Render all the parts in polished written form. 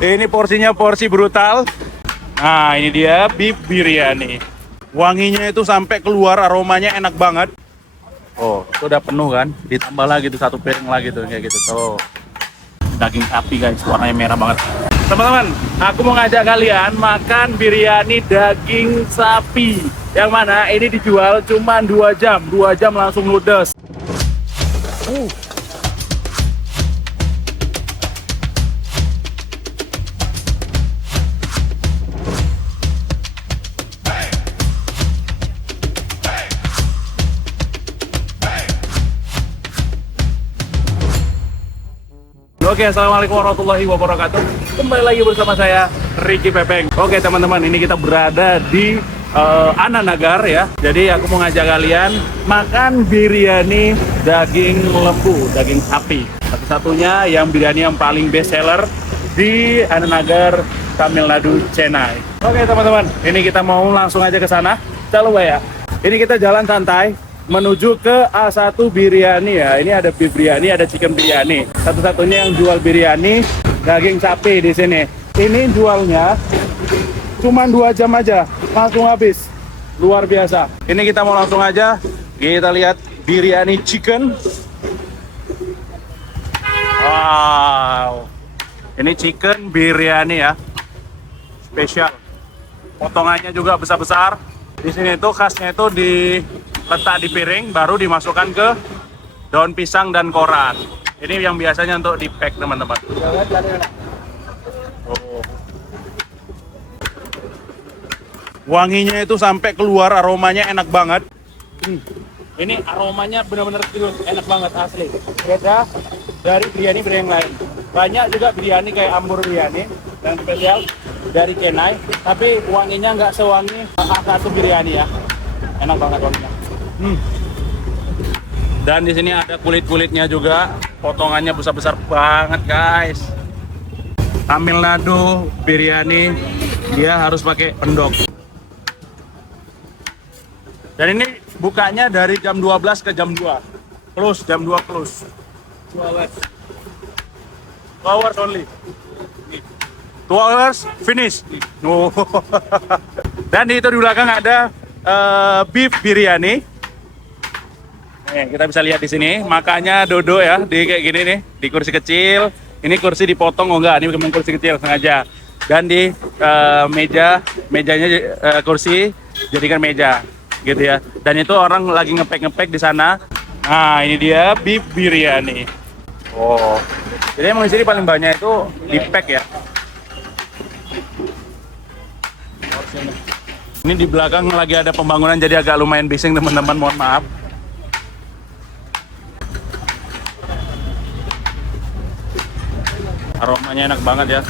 Ini porsinya porsi brutal. Nah, ini dia beef biryani. Wanginya itu sampai keluar, aromanya enak banget. Oh, itu udah penuh kan? Ditambah lagi tuh satu piring lagi tuh kayak gitu. Tuh. Daging sapi guys, warnanya merah banget. Teman-teman, aku mau ngajak kalian makan biryani daging sapi. Yang mana ini dijual cuma 2 jam. 2 jam langsung ludes. Oke, assalamualaikum warahmatullahi wabarakatuh. Kembali lagi bersama saya Ricky Pepeng. Oke teman-teman, ini kita berada di Ananagar ya. Jadi aku mau ngajak kalian makan biryani daging lembu, daging sapi. Satu-satunya yang biryani yang paling best seller di Ananagar, Tamil Nadu, Chennai. Oke teman-teman, ini kita mau langsung aja ke sana. Jangan lupa ya. Ini kita jalan santai menuju ke A1 biryani ya. Ini ada beef biryani, ada chicken biryani. Satu-satunya yang jual biryani daging sapi di sini. Ini jualnya cuma 2 jam aja, langsung habis. Luar biasa. Ini kita mau langsung aja kita lihat biryani chicken. Wow. Ini chicken biryani ya. Spesial. Potongannya juga besar-besar. Di sini tuh khasnya itu letak di piring, baru dimasukkan ke daun pisang dan koran. Ini yang biasanya untuk di pack teman-teman. Oh. Wanginya itu sampai keluar, aromanya enak banget. Ini aromanya benar-benar enak banget asli. Beda dari biryani yang lain. Banyak juga biryani kayak Ambur biryani yang spesial dari Chennai, tapi wanginya nggak sewangi A1 biryani ya. Enak banget wanginya. Dan di sini ada kulit-kulitnya juga, potongannya besar-besar banget guys. Tamil Nadu biryani dia harus pakai endok. Dan ini bukanya dari jam 12 ke jam 2. Close, jam 2 close. 2 hours. 2 hours only. 2 hours finish. No. Dan itu di belakang ada beef biryani. Kita bisa lihat di sini, makanya duduk ya di kayak gini nih, di kursi kecil. Ini kursi dipotong, oh enggak, ini memang kursi kecil sengaja. Dan di mejanya kursi jadikan meja, gitu ya. Dan itu orang lagi ngepek di sana. Nah, ini dia beef biryani. Oh, jadi emang di sini paling banyak itu di pack ya. Ini di belakang lagi ada pembangunan, jadi agak lumayan bising teman-teman, mohon maaf. Aromanya enak banget ya.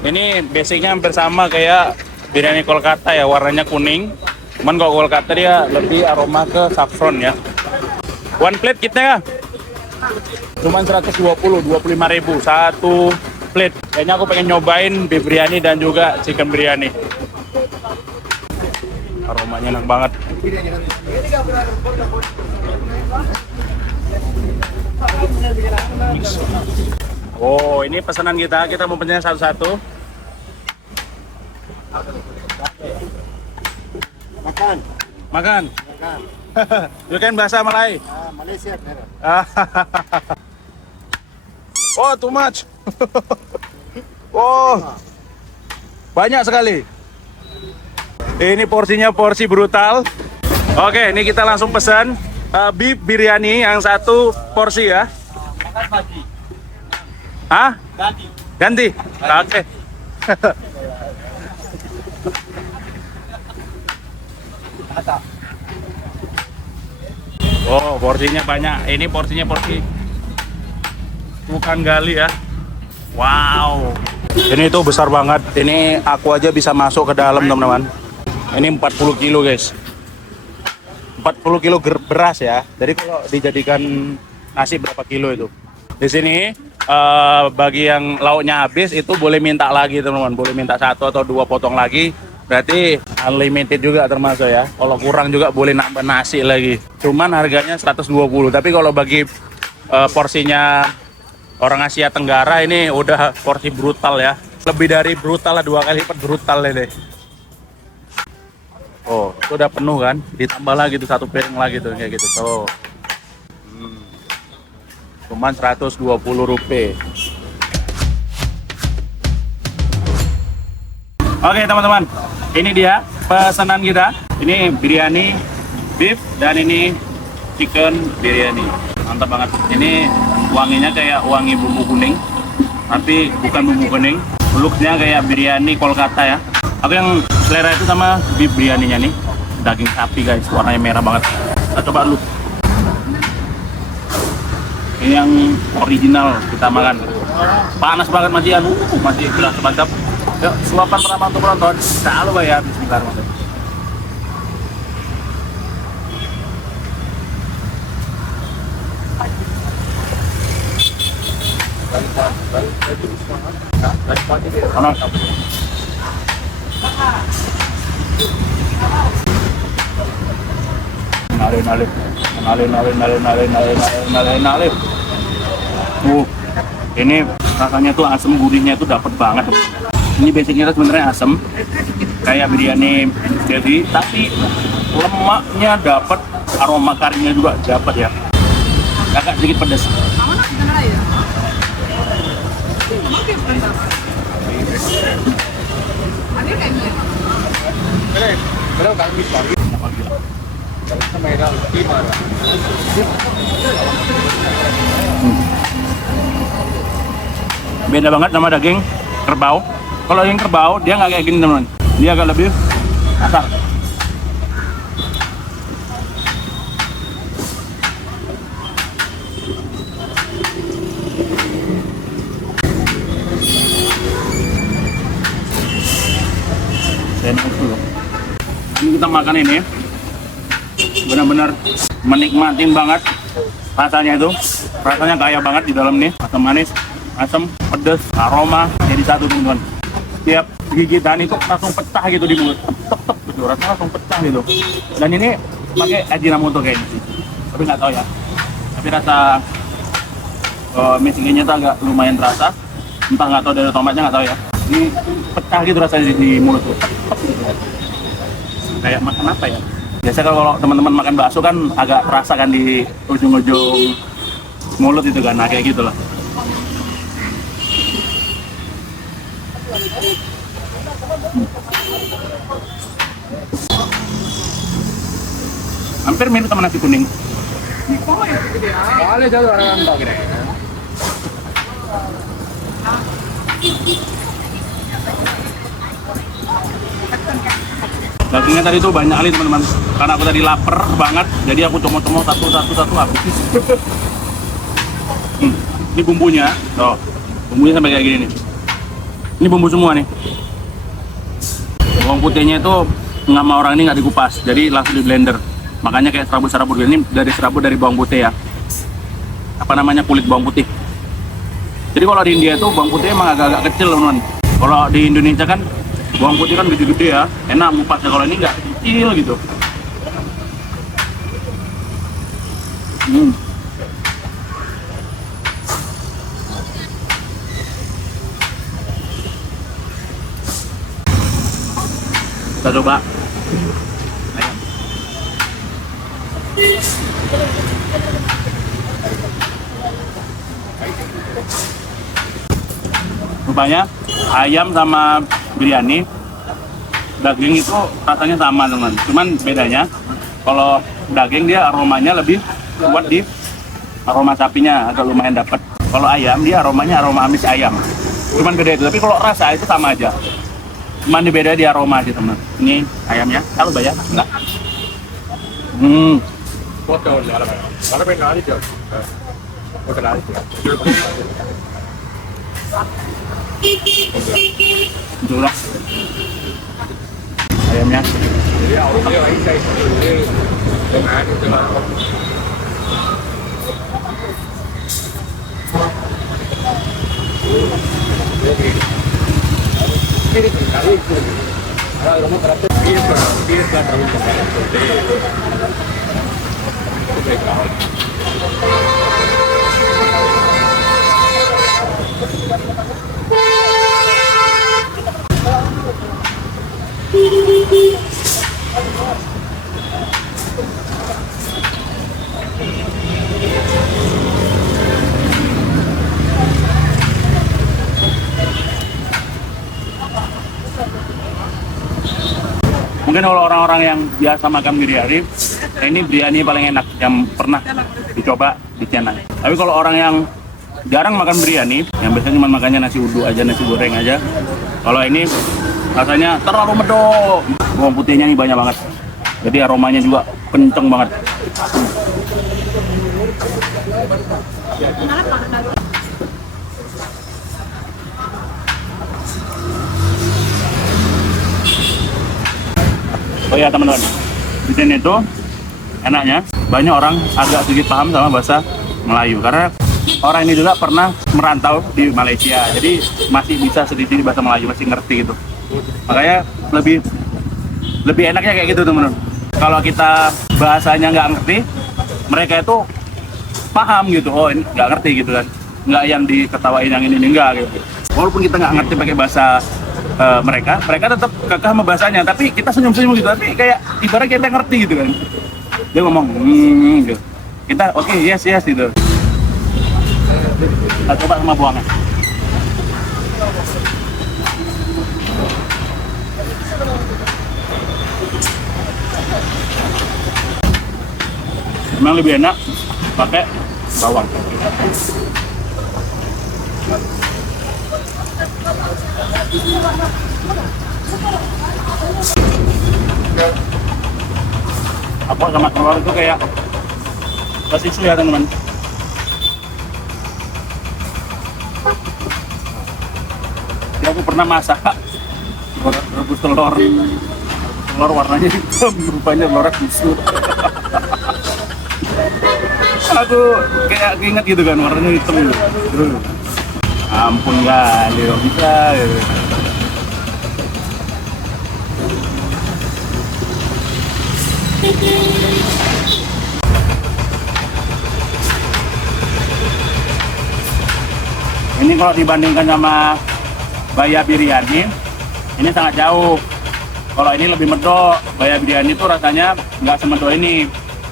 Ini basicnya hampir sama kayak biryani Kolkata ya, warnanya kuning. Cuman kalau Kolkata dia lebih aroma ke saffron ya. One plate kitnya ya? Cuman 125.000 satu plate. Kayaknya aku pengen nyobain beef biryani dan juga chicken biryani. Aromanya enak banget. Oh, ini pesanan kita mau pesan satu-satu. Makan. Makan. You can bahasa Malay. Malaysia. Oh, too much. Oh, banyak sekali. Ini porsinya porsi brutal. Oke, ini kita langsung pesan beef biryani yang satu porsi ya. Makan pagi. Hah? Ganti. Ganti? Oke. Oh, porsinya banyak. Ini porsinya porsi bukan gali ya. Wow. Ini tuh besar banget. Ini aku aja bisa masuk ke dalam teman-teman. Ini 40 kilo guys. 40 kilo beras ya. Jadi kalau dijadikan nasi berapa kilo itu? Di sini bagi yang lauknya habis itu boleh minta lagi teman-teman, boleh minta 1 atau 2 potong lagi, berarti unlimited juga termasuk ya. Kalau kurang juga boleh nambah nasi lagi. Cuman harganya 120, tapi kalau bagi porsinya Orang Asia Tenggara ini udah porsi brutal ya. Lebih dari brutal lah, 2 kali lipat brutal ini. Oh, itu udah penuh kan? Ditambah lagi tuh 1 piring lagi tuh kayak gitu tuh. Cuman Rp120. Oke teman-teman, ini dia pesanan kita. Ini biryani beef dan ini chicken biryani. Mantap banget. Ini wanginya kayak wangi bumbu kuning, tapi bukan bumbu kuning. Looknya kayak biryani Kolkata ya. Aku yang selera itu sama beef biryaninya nih, daging sapi guys, warnanya merah banget. Kita coba dulu. Ini yang original kita makan. Panas banget masih masih berasa mantap. Yuk, suapan pertama untuk penonton. Jangan lupa ya, bismillahirrahmanirrahim. Panas. Nalip. Ini rasanya tuh asam, gurihnya tuh dapet banget. Ini basicnya tuh sebenarnya asam, kayak biryani jadi, tapi lemaknya dapet, aroma karinya juga dapet ya. Agak sedikit pedas. Beda banget sama daging kerbau. Kalau daging kerbau dia nggak kayak gini teman-teman, dia agak lebih kasar. Ini kita makan ini benar-benar menikmatin banget rasanya itu. Rasanya kaya banget di dalam nih, asam manis, asam, pedas, aroma jadi satu teman-teman. Setiap gigitan itu langsung pecah gitu di mulut, tek gitu, rasanya langsung pecah gitu. Dan ini pakai Ajinomoto kayaknya sih, tapi nggak tahu ya. Tapi rasa michigannya tuh agak lumayan terasa, entah nggak tahu dari tomatnya nggak tahu ya. Ini pecah gitu rasanya di mulut tuh, gitu. Kayak makan apa ya? Biasa kalau teman-teman makan bakso kan agak terasa kan di ujung-ujung mulut itu kan, nah kayak gitulah. Hampir mirip sama nasi kuning. Dagingnya tadi tuh banyak kali teman-teman, karena aku tadi lapar banget, jadi aku comot-comot satu habis. Ini bumbunya, tuh, bumbunya sampai kayak gini nih. Ini bumbu semua nih. Bawang putihnya itu nggak mau orang ini nggak dikupas, jadi langsung di blender. Makanya kayak serabut-serabut ini dari serabut dari bawang putih ya. Apa namanya, kulit bawang putih. Jadi kalau di India tuh bawang putih emang agak-agak kecil teman-teman. Kalau di Indonesia kan bawang putih kan gede-gede ya, enak ngupasnya. Kalau ini nggak, kecil gitu. Kita coba ayam. Rupanya ayam sama biryani daging itu rasanya sama teman, cuman bedanya kalau daging dia aromanya lebih kuat, di aroma sapinya agak lumayan dapat. Kalau ayam dia aromanya aroma amis ayam, cuman beda itu. Tapi kalau rasa itu sama aja, cuman beda di aroma sih teman. Ini ayamnya, kalau bayar enggak? Itulah ayamnya. Mungkin kalau orang-orang yang biasa makan biryani, ini biryani paling enak yang pernah dicoba di channel. Tapi kalau orang yang jarang makan biryani, yang biasanya cuma makannya nasi uduk aja, nasi goreng aja, kalau ini rasanya terlalu medok. Bawang putihnya ini banyak banget, jadi aromanya juga kenceng banget. Oh ya teman-teman, di sini tuh enaknya banyak orang agak sedikit paham sama bahasa Melayu karena orang ini juga pernah merantau di Malaysia, jadi masih bisa sedikit bahasa Melayu, masih ngerti gitu. Makanya lebih enaknya kayak gitu teman-teman. Kalau kita bahasanya nggak ngerti, mereka itu paham gitu. Oh ini nggak ngerti gitu kan, nggak yang diketawain yang ini enggak gitu. Walaupun kita nggak ngerti pakai bahasa mereka tetap kekeh sama bahasanya, tapi kita senyum-senyum gitu, tapi kayak ibarat kita ngerti gitu kan. Dia ngomong gitu, kita oke, yes gitu. Kita coba sama buangnya. Memang lebih enak pakai bawang. Apa sama telur itu kayak kasih susu ya teman-teman. Jadi aku pernah masak rebus telur warnanya hitam, rupanya telur susu. Aku kayak ingat gitu kan, warnanya hitam gitu. Ampun kali, bisa gitu. Ini kalau dibandingkan sama Baya Biryani, ini sangat jauh. Kalau ini lebih medok. Baya Biryani itu rasanya nggak semedok ini.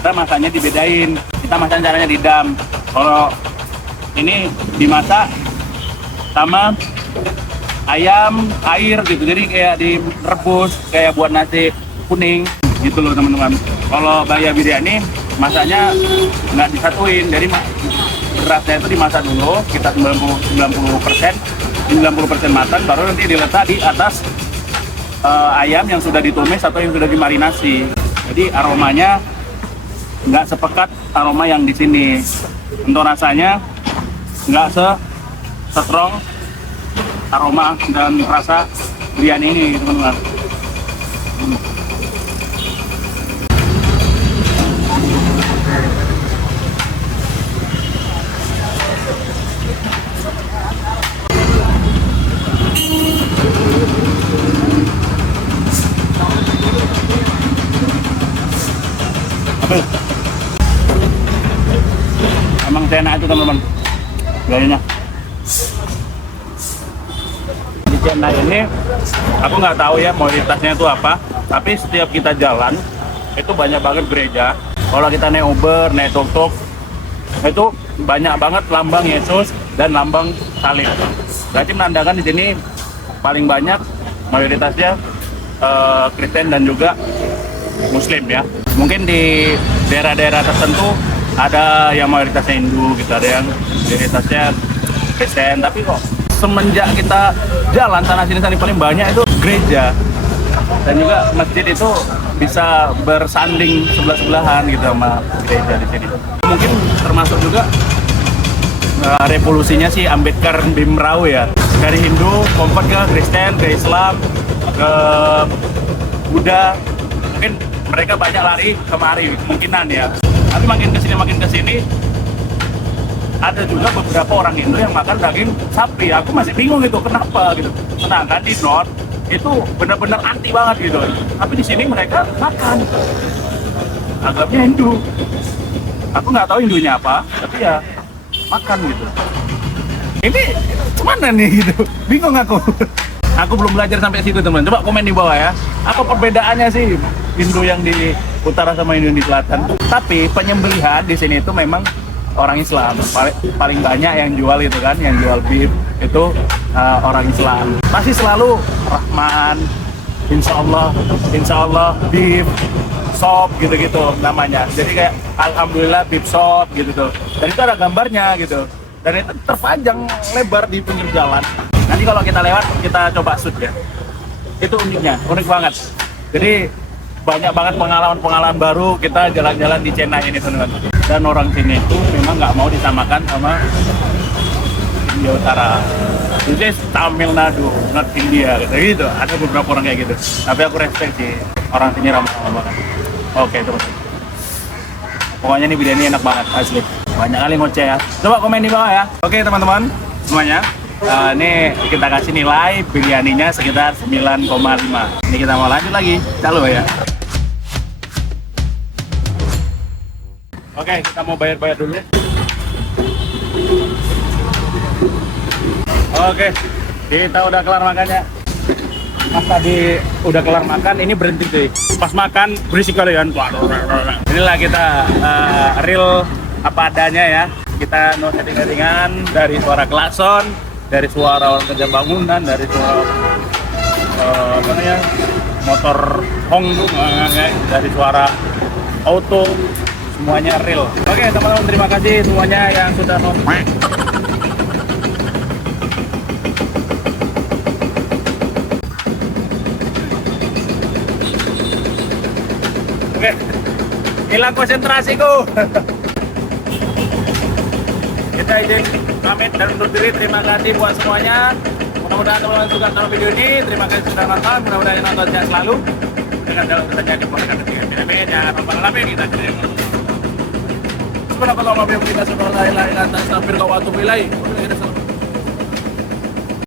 Kita masaknya dibedain. Kita masak caranya didam. Kalau ini dimasak sama ayam air gitu, jadi kayak direbus kayak buat nasi kuning gitu loh teman-teman. Kalau Baya Biryani masaknya nggak disatuin, jadi berasnya itu dimasak dulu kita 90% matang, baru nanti diletak di atas ayam yang sudah ditumis atau yang sudah dimarinasi. Jadi aromanya nggak sepekat aroma yang di sini. Untuk rasanya nggak strong aroma dan rasa biryani ini teman-teman. Emang enak itu teman-teman gayanya. Di channel ini aku nggak tahu ya mayoritasnya itu apa, tapi setiap kita jalan itu banyak banget gereja. Kalau kita naik Uber, naik tuk-tuk, itu banyak banget lambang Yesus dan lambang salib. Berarti menandakan di sini paling banyak mayoritasnya Kristen dan juga Muslim ya. Mungkin di daerah-daerah tertentu ada yang mayoritasnya Hindu gitu, ada yang mayoritasnya Kristen, tapi kok semenjak kita jalan sana sini paling banyak itu gereja, dan juga masjid itu bisa bersanding sebelah-sebelahan gitu sama gereja di sini. Mungkin termasuk juga revolusinya si Ambedkar Bhimrao ya, dari Hindu convert ke Kristen, ke Islam, ke Buddha. Mungkin mereka banyak lari kemari kemungkinan ya, tapi makin kesini ada juga beberapa orang Hindu yang makan daging sapi. Aku masih bingung gitu kenapa gitu, sedangkan di North itu benar-benar anti banget gitu, tapi di sini mereka makan agamanya Hindu. Aku nggak tahu Hindunya apa, tapi ya makan gitu. Ini gimana nih gitu, bingung aku. Aku belum belajar sampai situ teman. Coba komen di bawah ya, apa perbedaannya sih Hindu yang di utara sama Hindu di selatan. Tapi penyembelihan di sini itu memang orang Islam. Paling banyak yang jual itu kan, yang jual beef itu orang Islam. Pasti selalu Rahman, insya Allah beef shop gitu-gitu namanya. Jadi kayak alhamdulillah beef shop gitu tuh. Dan itu ada gambarnya gitu. Dan itu terpanjang lebar di pinggir jalan. Nanti kalau kita lewat kita coba shoot ya. Itu unik banget. Jadi banyak banget pengalaman-pengalaman baru kita jalan-jalan di Chennai ini teman-teman. Dan orang sini itu memang nggak mau disamakan sama India Utara. This is Tamil Nadu, not India gitu. Ada beberapa orang kayak gitu. Tapi aku respect sih, orang sini ramah-ramah banget. Oke terus. Pokoknya ini video ini enak banget asli. Banyak kali ngoceh ya. Coba komen di bawah ya. Oke teman-teman semuanya. Ini kita kasih nilai biryaninya sekitar 9,5. Ini kita mau lanjut lagi. Halo ya. Oke, kita mau bayar dulu. Oke, kita udah kelar makannya. Pas tadi udah kelar makan, ini berhenti tuh. Pas makan berisik kalian. Inilah kita real apa adanya ya. Kita no setting-settingan dari suara klakson, dari suara orang kerja bangunan, dari suara apa namanya motor hong tuh, dari suara auto, semuanya real. Oke teman-teman, terima kasih semuanya yang sudah nonton. Oke, hilang konsentrasiku. Kita izin pamit dan undur diri. Terima kasih buat semuanya. Mudah-mudahan teman-teman suka sama video ini. Terima kasih sudah nonton. Mudah-mudahan nonton sehat selalu. Dengan dalam kita jadi podcast ketiga. Jangan lupa like kita. Subhanallah, kita sudah la ilaha illa anta astaghfiruka wa atubu ilaik.